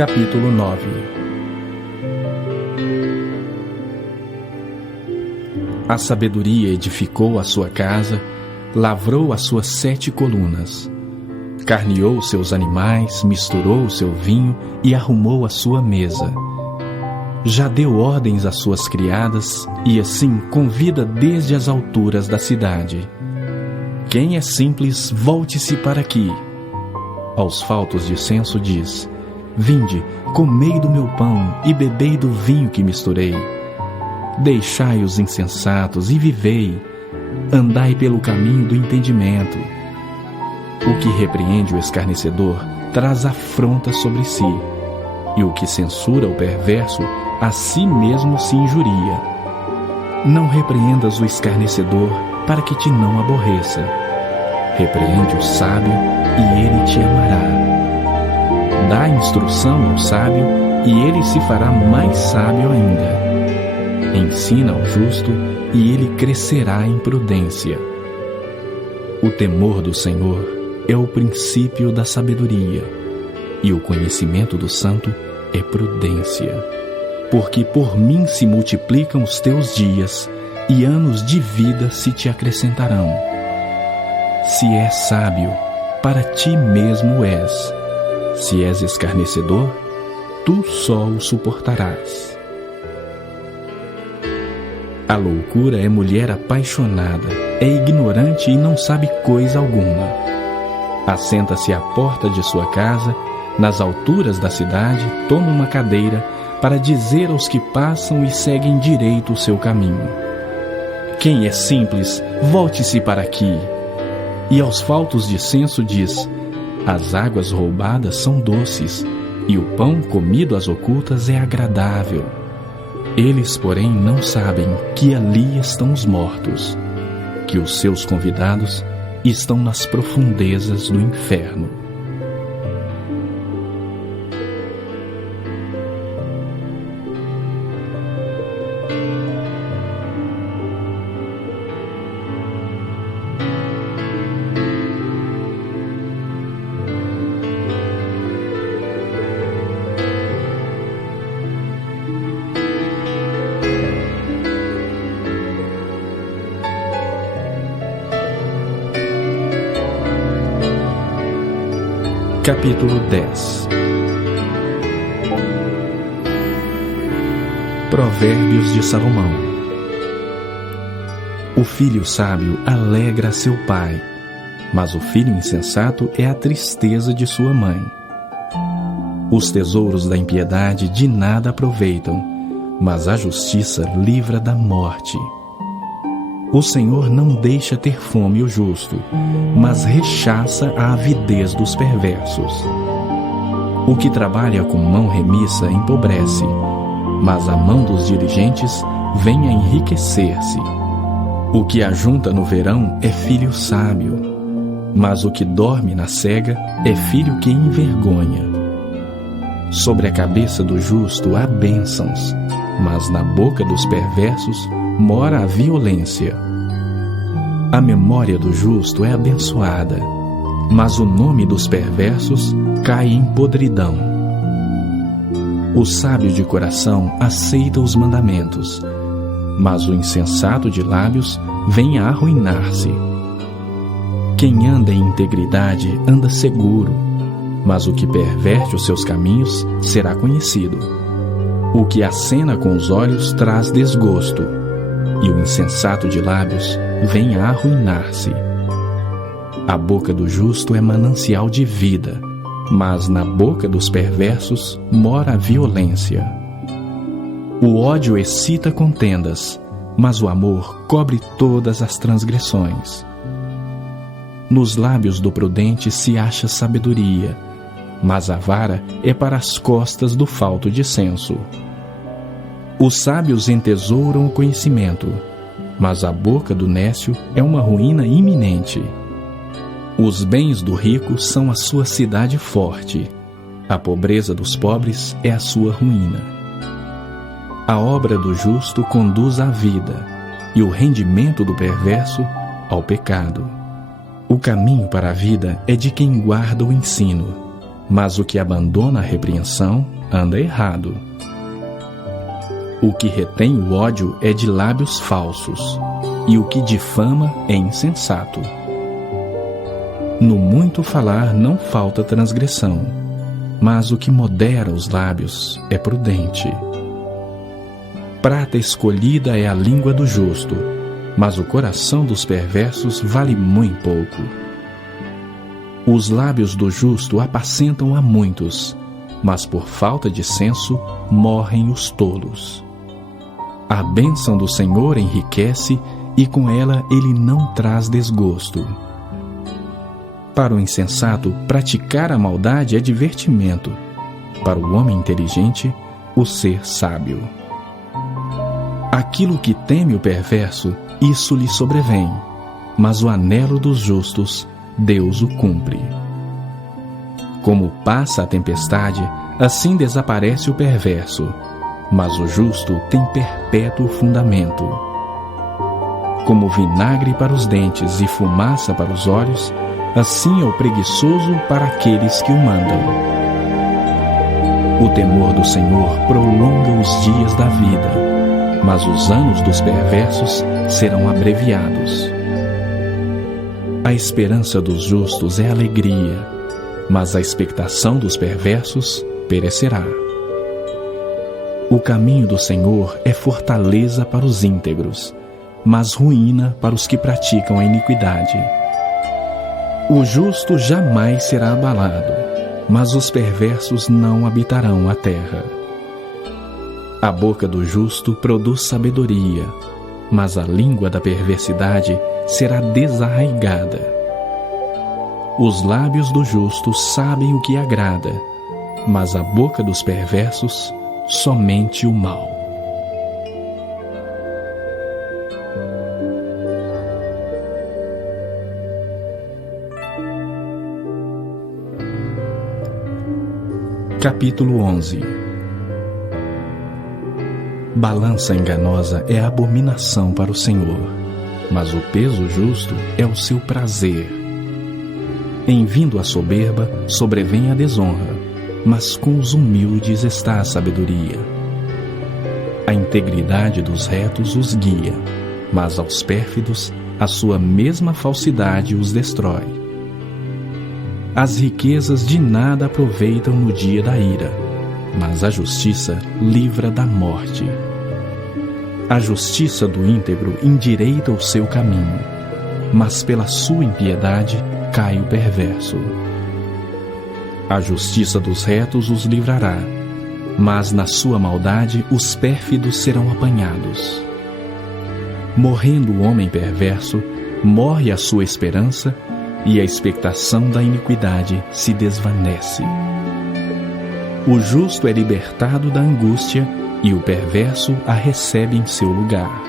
Capítulo 9. A sabedoria edificou a sua casa, lavrou as suas 7 colunas, carneou seus animais, misturou o seu vinho e arrumou a sua mesa. Já deu ordens às suas criadas e assim convida desde as alturas da cidade. Quem é simples, volte-se para aqui. Aos faltos de senso diz: vinde, comei do meu pão e bebei do vinho que misturei. Deixai os insensatos e vivei, andai pelo caminho do entendimento. O que repreende o escarnecedor traz afronta sobre si, e o que censura o perverso a si mesmo se injuria. Não repreendas o escarnecedor para que te não aborreça. Repreende o sábio e ele te amará. Dá instrução ao sábio e ele se fará mais sábio ainda. Ensina ao justo e ele crescerá em prudência. O temor do Senhor é o princípio da sabedoria, e o conhecimento do santo é prudência. Porque por mim se multiplicam os teus dias, e anos de vida se te acrescentarão. Se és sábio, para ti mesmo és. Se és escarnecedor, tu só o suportarás. A loucura é mulher apaixonada, é ignorante e não sabe coisa alguma. Assenta-se à porta de sua casa, nas alturas da cidade, toma uma cadeira para dizer aos que passam e seguem direito o seu caminho. Quem é simples, volte-se para aqui. E aos faltos de senso diz: as águas roubadas são doces, e o pão comido às ocultas é agradável. Eles, porém, não sabem que ali estão os mortos, que os seus convidados estão nas profundezas do inferno. Capítulo 10. Provérbios de Salomão. O filho sábio alegra seu pai, mas o filho insensato é a tristeza de sua mãe. Os tesouros da impiedade de nada aproveitam, mas a justiça livra da morte. O Senhor não deixa ter fome o justo, mas rechaça a avidez dos perversos. O que trabalha com mão remissa empobrece, mas a mão dos diligentes vem a enriquecer-se. O que ajunta no verão é filho sábio, mas o que dorme na cega é filho que envergonha. Sobre a cabeça do justo há bênçãos, mas na boca dos perversos mora a violência. A memória do justo é abençoada, mas o nome dos perversos cai em podridão. O sábio de coração aceita os mandamentos, mas o insensato de lábios vem a arruinar-se. Quem anda em integridade anda seguro, mas o que perverte os seus caminhos será conhecido. O que acena com os olhos traz desgosto, e o insensato de lábios vem a arruinar-se. A boca do justo é manancial de vida, mas na boca dos perversos mora a violência. O ódio excita contendas, mas o amor cobre todas as transgressões. Nos lábios do prudente se acha sabedoria, mas a vara é para as costas do falto de senso. Os sábios entesouram o conhecimento, mas a boca do nécio é uma ruína iminente. Os bens do rico são a sua cidade forte, a pobreza dos pobres é a sua ruína. A obra do justo conduz à vida, e o rendimento do perverso ao pecado. O caminho para a vida é de quem guarda o ensino, mas o que abandona a repreensão anda errado. O que retém o ódio é de lábios falsos, e o que difama é insensato. No muito falar não falta transgressão, mas o que modera os lábios é prudente. Prata escolhida é a língua do justo, mas o coração dos perversos vale muito pouco. Os lábios do justo apacentam a muitos, mas por falta de senso morrem os tolos. A bênção do Senhor enriquece, e com ela ele não traz desgosto. Para o insensato, praticar a maldade é divertimento. Para o homem inteligente, o ser sábio. Aquilo que teme o perverso, isso lhe sobrevém, mas o anelo dos justos, Deus o cumpre. Como passa a tempestade, assim desaparece o perverso, mas o justo tem perpétuo fundamento. Como vinagre para os dentes e fumaça para os olhos, assim é o preguiçoso para aqueles que o mandam. O temor do Senhor prolonga os dias da vida, mas os anos dos perversos serão abreviados. A esperança dos justos é alegria, mas a expectação dos perversos perecerá. O caminho do Senhor é fortaleza para os íntegros, mas ruína para os que praticam a iniquidade. O justo jamais será abalado, mas os perversos não habitarão a terra. A boca do justo produz sabedoria, mas a língua da perversidade será desarraigada. Os lábios do justo sabem o que agrada, mas a boca dos perversos somente o mal. Capítulo 11. Balança enganosa é abominação para o Senhor, mas o peso justo é o seu prazer. Em vindo a soberba, sobrevém a desonra, mas com os humildes está a sabedoria. A integridade dos retos os guia, mas aos pérfidos a sua mesma falsidade os destrói. As riquezas de nada aproveitam no dia da ira, mas a justiça livra da morte. A justiça do íntegro endireita o seu caminho, mas pela sua impiedade cai o perverso. A justiça dos retos os livrará, mas na sua maldade os pérfidos serão apanhados. Morrendo o homem perverso, morre a sua esperança, e a expectação da iniquidade se desvanece. O justo é libertado da angústia, e o perverso a recebe em seu lugar.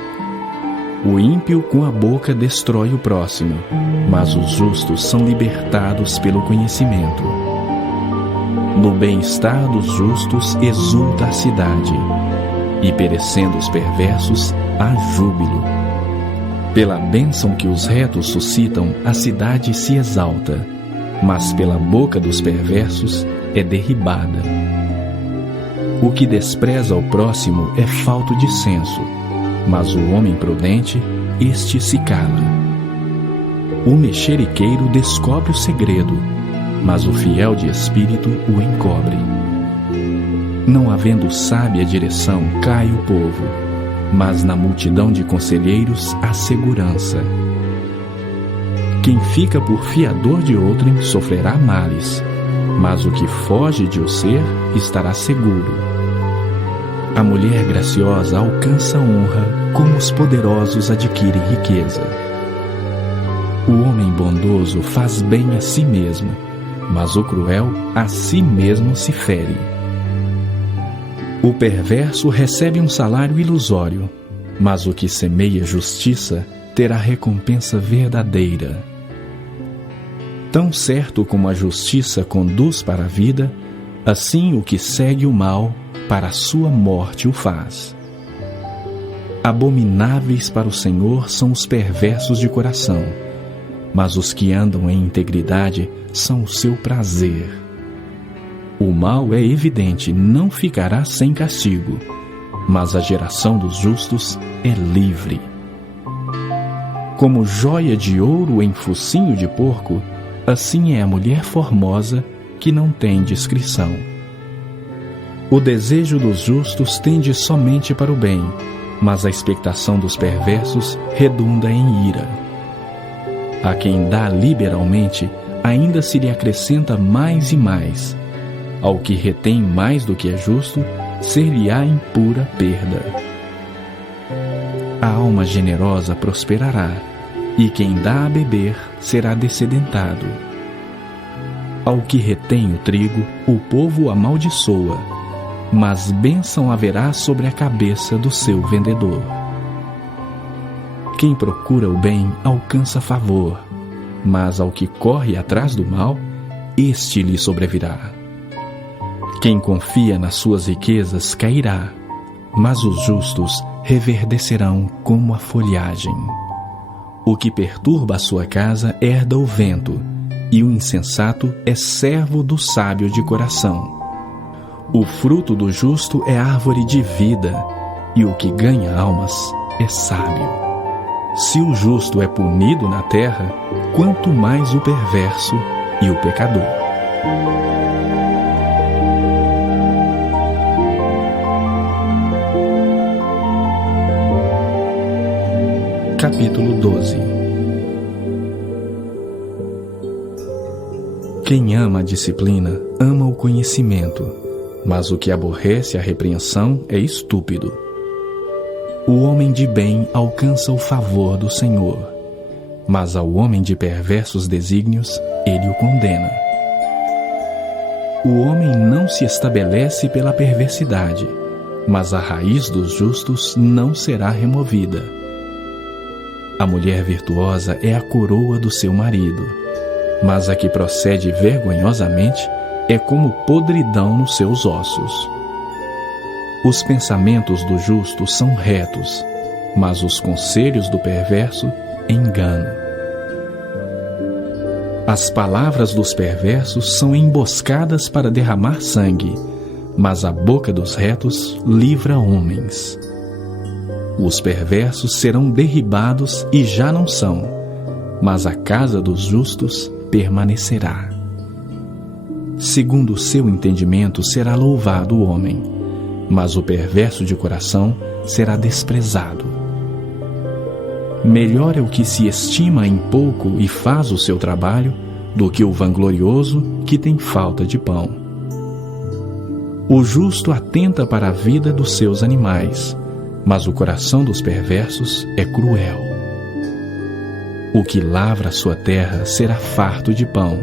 O ímpio com a boca destrói o próximo, mas os justos são libertados pelo conhecimento. No bem-estar dos justos exulta a cidade, e perecendo os perversos, há júbilo. Pela bênção que os retos suscitam, a cidade se exalta, mas pela boca dos perversos é derribada. O que despreza o próximo é falto de senso, mas o homem prudente, este se cala. O mexeriqueiro descobre o segredo, mas o fiel de espírito o encobre. Não havendo sábia direção, cai o povo, mas na multidão de conselheiros há segurança. Quem fica por fiador de outrem sofrerá males, mas o que foge de o ser estará seguro. A mulher graciosa alcança honra, como os poderosos adquirem riqueza. O homem bondoso faz bem a si mesmo, mas o cruel a si mesmo se fere. O perverso recebe um salário ilusório, mas o que semeia justiça terá recompensa verdadeira. Tão certo como a justiça conduz para a vida, assim o que segue o mal para a sua morte o faz. Abomináveis para o Senhor são os perversos de coração, mas os que andam em integridade são o seu prazer. O mal é evidente, não ficará sem castigo, mas a geração dos justos é livre. Como joia de ouro em focinho de porco, assim é a mulher formosa que não tem discrição. O desejo dos justos tende somente para o bem, mas a expectação dos perversos redunda em ira. A quem dá liberalmente, ainda se lhe acrescenta mais e mais. Ao que retém mais do que é justo, ser-lhe-á em pura perda. A alma generosa prosperará, e quem dá a beber será descedentado. Ao que retém o trigo, o povo o amaldiçoa, mas bênção haverá sobre a cabeça do seu vendedor. Quem procura o bem alcança favor, mas ao que corre atrás do mal, este lhe sobrevirá. Quem confia nas suas riquezas cairá, mas os justos reverdecerão como a folhagem. O que perturba a sua casa herda o vento, e o insensato é servo do sábio de coração. O fruto do justo é árvore de vida, e o que ganha almas é sábio. Se o justo é punido na terra, quanto mais o perverso e o pecador. Capítulo 12. Quem ama a disciplina, ama o conhecimento, mas o que aborrece a repreensão é estúpido. O homem de bem alcança o favor do Senhor, mas ao homem de perversos desígnios, ele o condena. O homem não se estabelece pela perversidade, mas a raiz dos justos não será removida. A mulher virtuosa é a coroa do seu marido, mas a que procede vergonhosamente é como podridão nos seus ossos. Os pensamentos do justo são retos, mas os conselhos do perverso, engano. As palavras dos perversos são emboscadas para derramar sangue, mas a boca dos retos livra homens. Os perversos serão derribados e já não são, mas a casa dos justos permanecerá. Segundo o seu entendimento será louvado o homem, mas o perverso de coração será desprezado. Melhor é o que se estima em pouco e faz o seu trabalho, do que o vanglorioso que tem falta de pão. O justo atenta para a vida dos seus animais, mas o coração dos perversos é cruel. O que lavra a sua terra será farto de pão,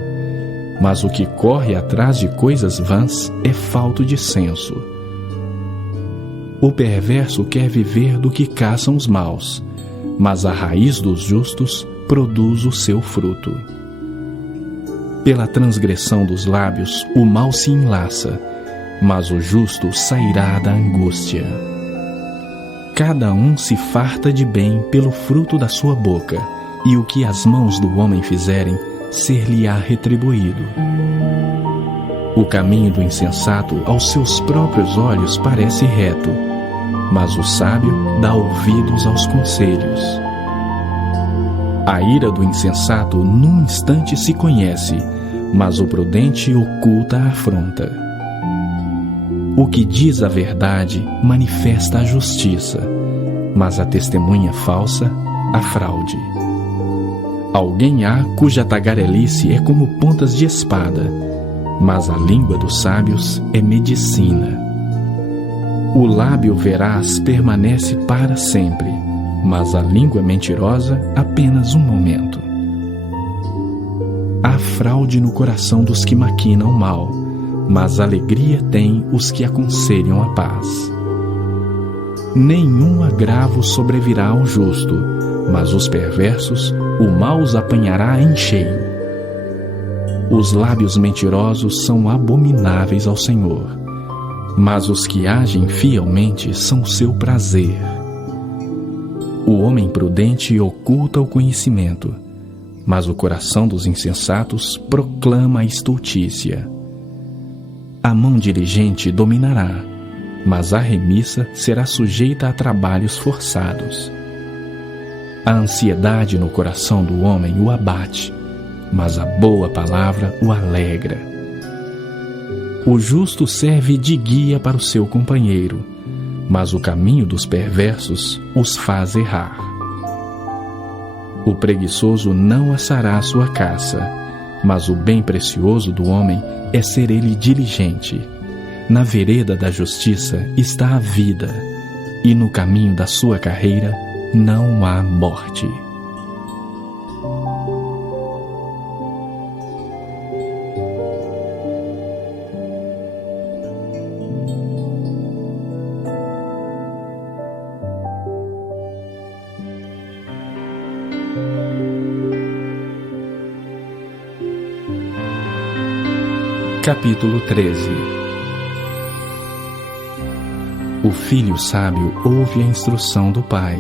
mas o que corre atrás de coisas vãs é falto de senso. O perverso quer viver do que caçam os maus, mas a raiz dos justos produz o seu fruto. Pela transgressão dos lábios o mal se enlaça, mas o justo sairá da angústia. Cada um se farta de bem pelo fruto da sua boca, e o que as mãos do homem fizerem, ser-lhe-á retribuído. O caminho do insensato aos seus próprios olhos parece reto, mas o sábio dá ouvidos aos conselhos. A ira do insensato num instante se conhece, mas o prudente oculta a afronta. O que diz a verdade manifesta a justiça, mas a testemunha falsa, a fraude. Alguém há cuja tagarelice é como pontas de espada, mas a língua dos sábios é medicina. O lábio veraz permanece para sempre, mas a língua mentirosa apenas um momento. Há fraude no coração dos que maquinam mal, mas alegria têm os que aconselham a paz. Nenhum agravo sobrevirá ao justo, mas os perversos o mal os apanhará em cheio. Os lábios mentirosos são abomináveis ao Senhor, mas os que agem fielmente são seu prazer. O homem prudente oculta o conhecimento, mas o coração dos insensatos proclama a estultícia. a mão diligente dominará, mas a remissa será sujeita a trabalhos forçados. A ansiedade no coração do homem o abate, mas a boa palavra o alegra. O justo serve de guia para o seu companheiro, mas o caminho dos perversos os faz errar. O preguiçoso não assará sua caça, mas o bem precioso do homem é ser ele diligente. Na vereda da justiça está a vida, e no caminho da sua carreira não há morte. Capítulo 13. O filho sábio ouve a instrução do pai,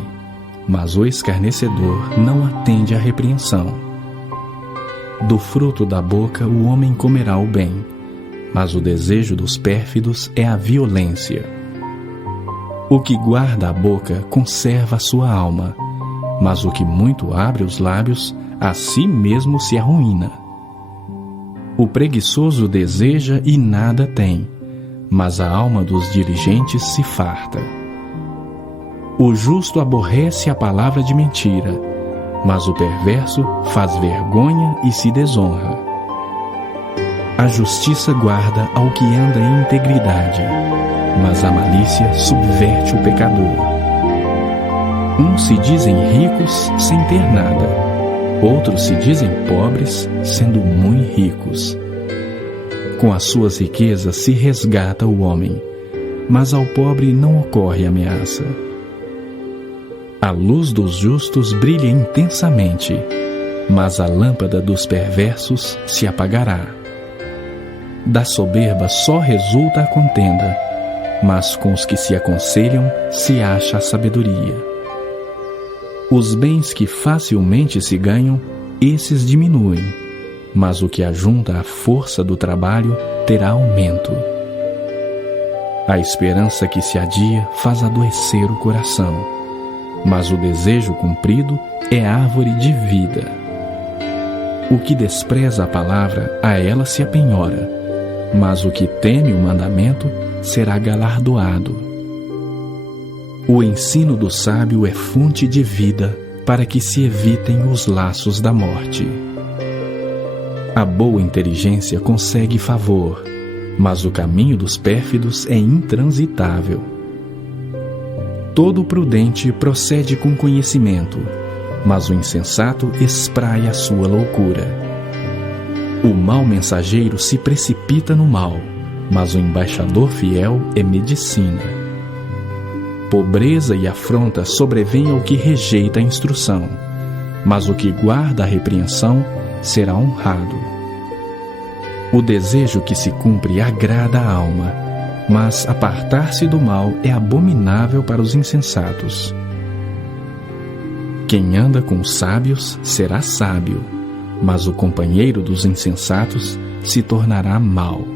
mas o escarnecedor não atende à repreensão. Do fruto da boca o homem comerá o bem, mas o desejo dos pérfidos é a violência. O que guarda a boca conserva a sua alma, mas o que muito abre os lábios, a si mesmo se arruína. O preguiçoso deseja e nada tem, mas a alma dos diligentes se farta. O justo aborrece a palavra de mentira, mas o perverso faz vergonha e se desonra. A justiça guarda ao que anda em integridade, mas a malícia subverte o pecador. Uns se dizem ricos sem ter nada, outros se dizem pobres, sendo muito ricos. Com as suas riquezas se resgata o homem, mas ao pobre não ocorre ameaça. A luz dos justos brilha intensamente, mas a lâmpada dos perversos se apagará. Da soberba só resulta a contenda, mas com os que se aconselham se acha a sabedoria. Os bens que facilmente se ganham, esses diminuem, mas o que ajunta a força do trabalho terá aumento. A esperança que se adia faz adoecer o coração, mas o desejo cumprido é árvore de vida. O que despreza a palavra, a ela se apenhora, mas o que teme o mandamento será galardoado. O ensino do sábio é fonte de vida para que se evitem os laços da morte. A boa inteligência consegue favor, mas o caminho dos pérfidos é intransitável. Todo prudente procede com conhecimento, mas o insensato espraia a sua loucura. O mau mensageiro se precipita no mal, mas o embaixador fiel é medicina. Pobreza e afronta sobrevêm ao que rejeita a instrução, mas o que guarda a repreensão será honrado. O desejo que se cumpre agrada a alma, mas apartar-se do mal é abominável para os insensatos. Quem anda com os sábios será sábio, mas o companheiro dos insensatos se tornará mau.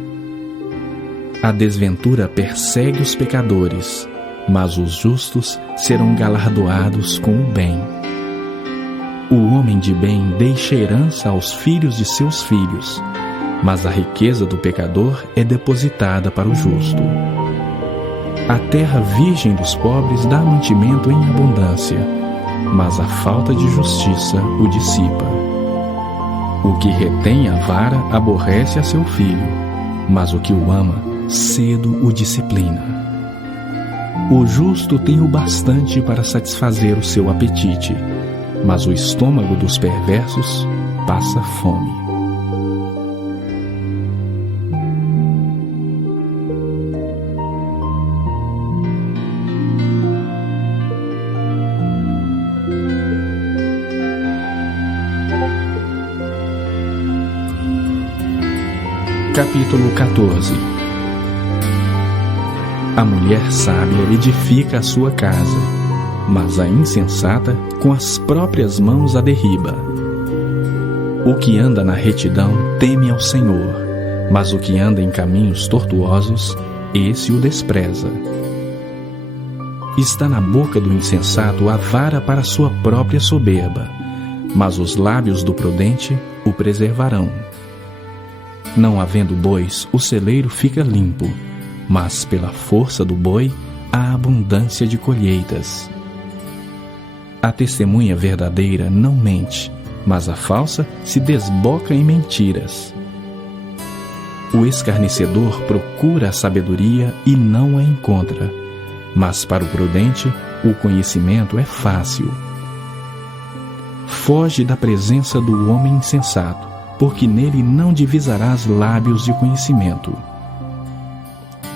A desventura persegue os pecadores, mas os justos serão galardoados com o bem. O homem de bem deixa herança aos filhos de seus filhos, mas a riqueza do pecador é depositada para o justo. A terra virgem dos pobres dá mantimento em abundância, mas a falta de justiça o dissipa. O que retém a vara aborrece a seu filho, mas o que o ama cedo o disciplina. O justo tem o bastante para satisfazer o seu apetite, mas o estômago dos perversos passa fome. Capítulo 14. A mulher sábia edifica a sua casa, mas a insensata com as próprias mãos a derriba. O que anda na retidão teme ao Senhor, mas o que anda em caminhos tortuosos, esse o despreza. Está na boca do insensato a vara para sua própria soberba, mas os lábios do prudente o preservarão. Não havendo bois, o celeiro fica limpo, mas pela força do boi há abundância de colheitas. A testemunha verdadeira não mente, mas a falsa se desboca em mentiras. O escarnecedor procura a sabedoria e não a encontra, mas para o prudente o conhecimento é fácil. Foge da presença do homem insensato, porque nele não divisarás lábios de conhecimento.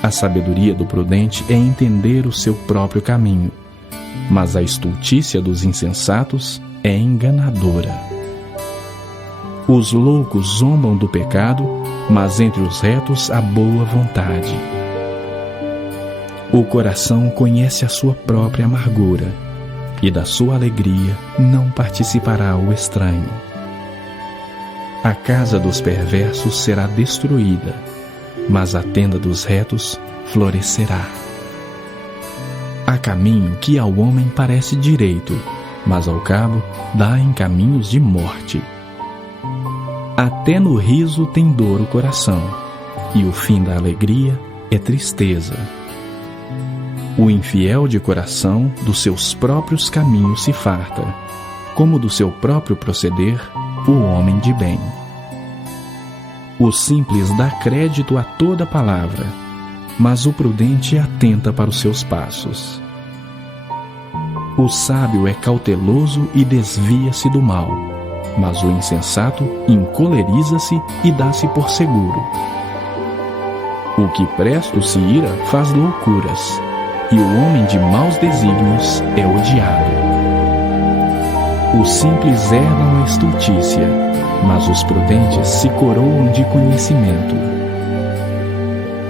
A sabedoria do prudente é entender o seu próprio caminho, mas a estultícia dos insensatos é enganadora. Os loucos zombam do pecado, mas entre os retos há boa vontade. O coração conhece a sua própria amargura, e da sua alegria não participará o estranho. A casa dos perversos será destruída, mas a tenda dos retos florescerá. Há caminho que ao homem parece direito, mas ao cabo dá em caminhos de morte. Até no riso tem dor o coração, e o fim da alegria é tristeza. O infiel de coração dos seus próprios caminhos se farta, como do seu próprio proceder o homem de bem. O simples dá crédito a toda palavra, mas o prudente atenta para os seus passos. O sábio é cauteloso e desvia-se do mal, mas o insensato encoleriza-se e dá-se por seguro. O que presto se ira faz loucuras, e o homem de maus desígnios é odiado. Os simples herdam a estultícia, mas os prudentes se coroam de conhecimento.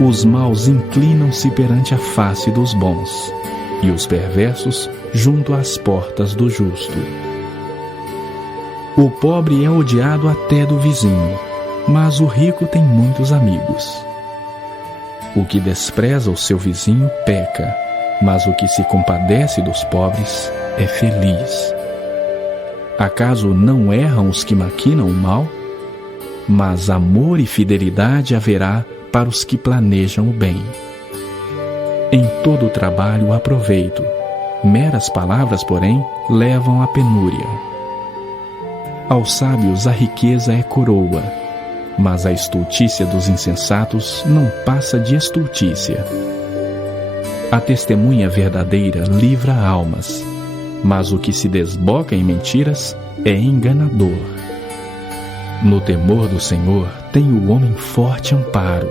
Os maus inclinam-se perante a face dos bons, e os perversos junto às portas do justo. O pobre é odiado até do vizinho, mas o rico tem muitos amigos. O que despreza o seu vizinho peca, mas o que se compadece dos pobres é feliz. Acaso não erram os que maquinam o mal? Mas amor e fidelidade haverá para os que planejam o bem. Em todo o trabalho há proveito, meras palavras, porém, levam à penúria. Aos sábios a riqueza é coroa, mas a estultícia dos insensatos não passa de estultícia. A testemunha verdadeira livra almas, mas o que se desboca em mentiras é enganador. No temor do Senhor tem o homem forte amparo,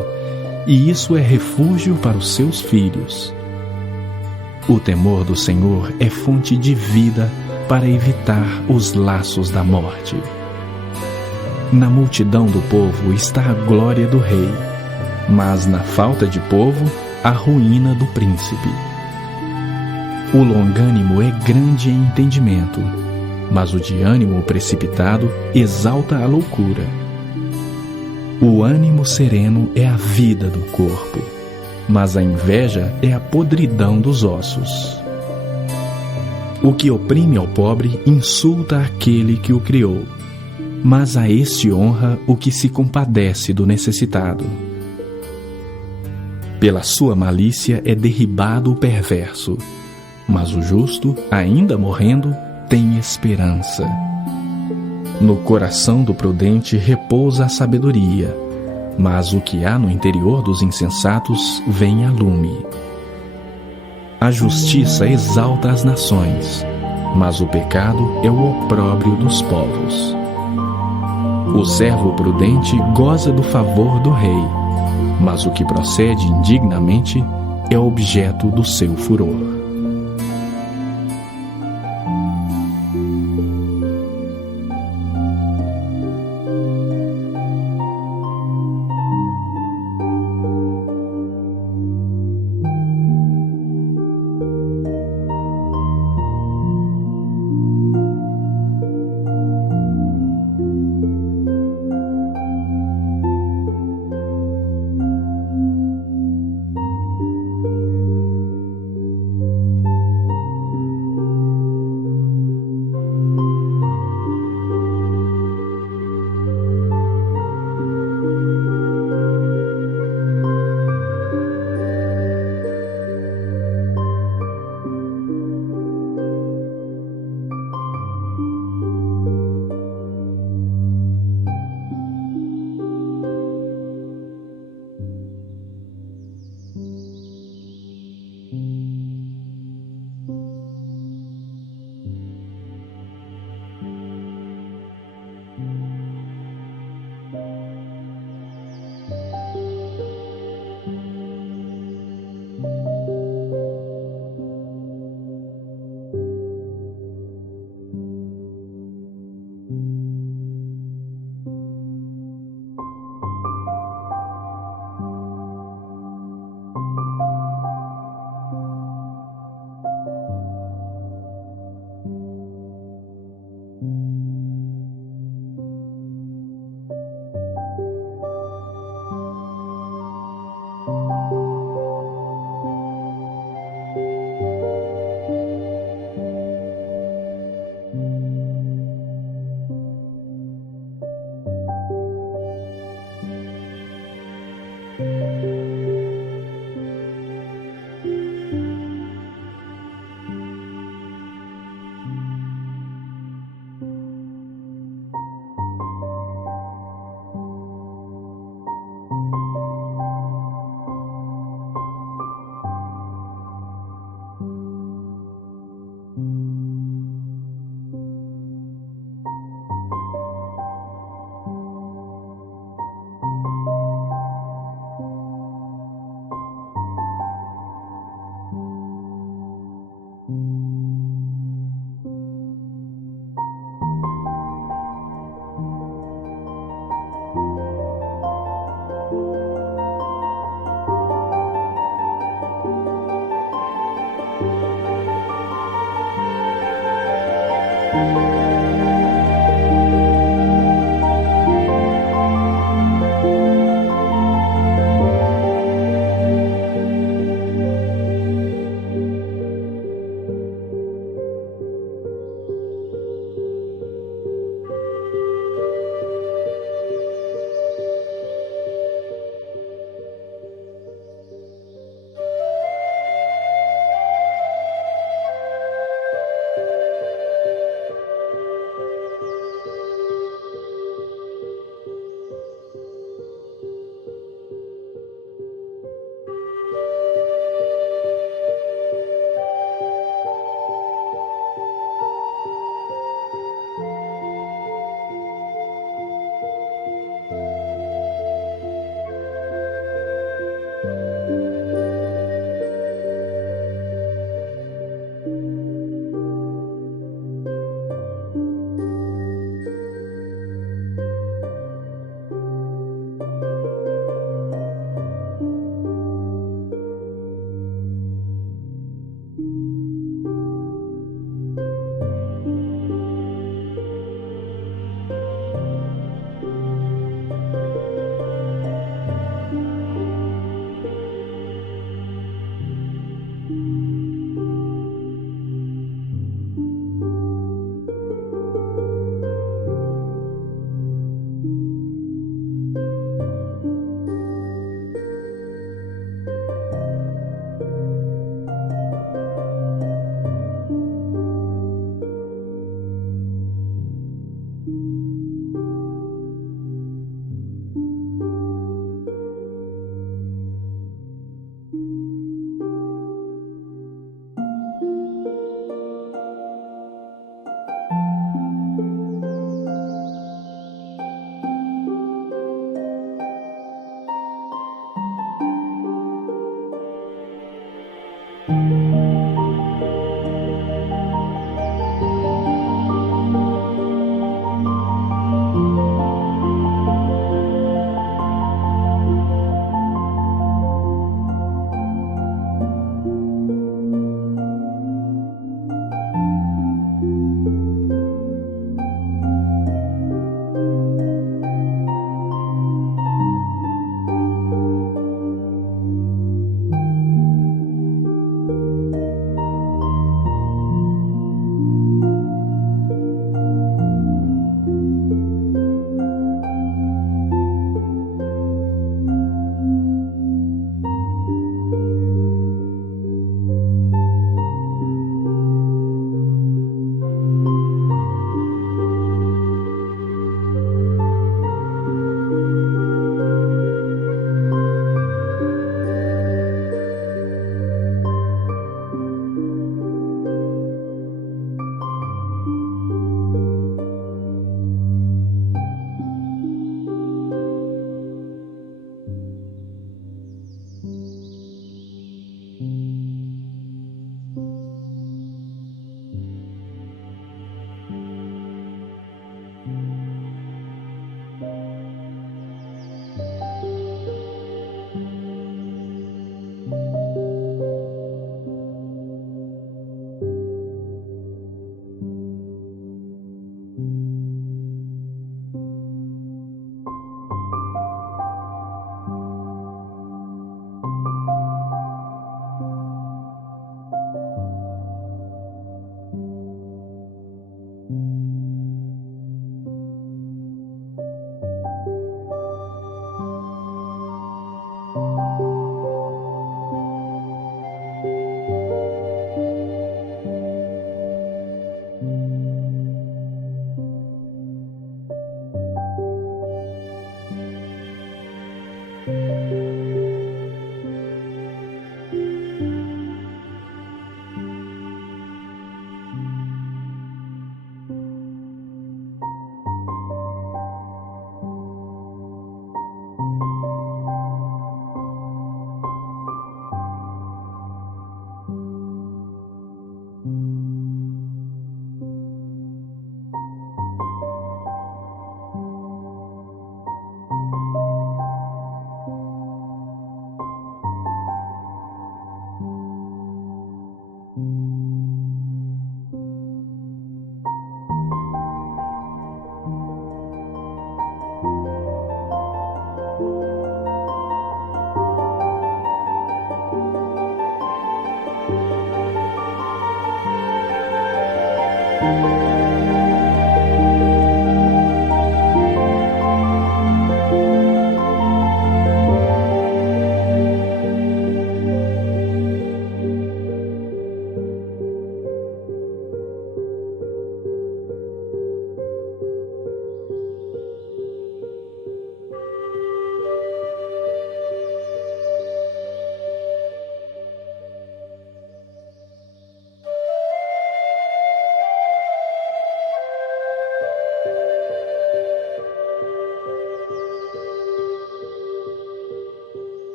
e isso é refúgio para os seus filhos. O temor do Senhor é fonte de vida para evitar os laços da morte. Na multidão do povo está a glória do rei, mas na falta de povo, a ruína do príncipe. O longânimo é grande em entendimento, mas o de ânimo precipitado exalta a loucura. O ânimo sereno é a vida do corpo, mas a inveja é a podridão dos ossos. O que oprime ao pobre insulta aquele que o criou, mas a este honra o que se compadece do necessitado. Pela sua malícia é derribado o perverso, mas o justo, ainda morrendo, tem esperança. No coração do prudente repousa a sabedoria, mas o que há no interior dos insensatos vem a lume. A justiça exalta as nações, mas o pecado é o opróbrio dos povos. O servo prudente goza do favor do rei, mas o que procede indignamente é objeto do seu furor.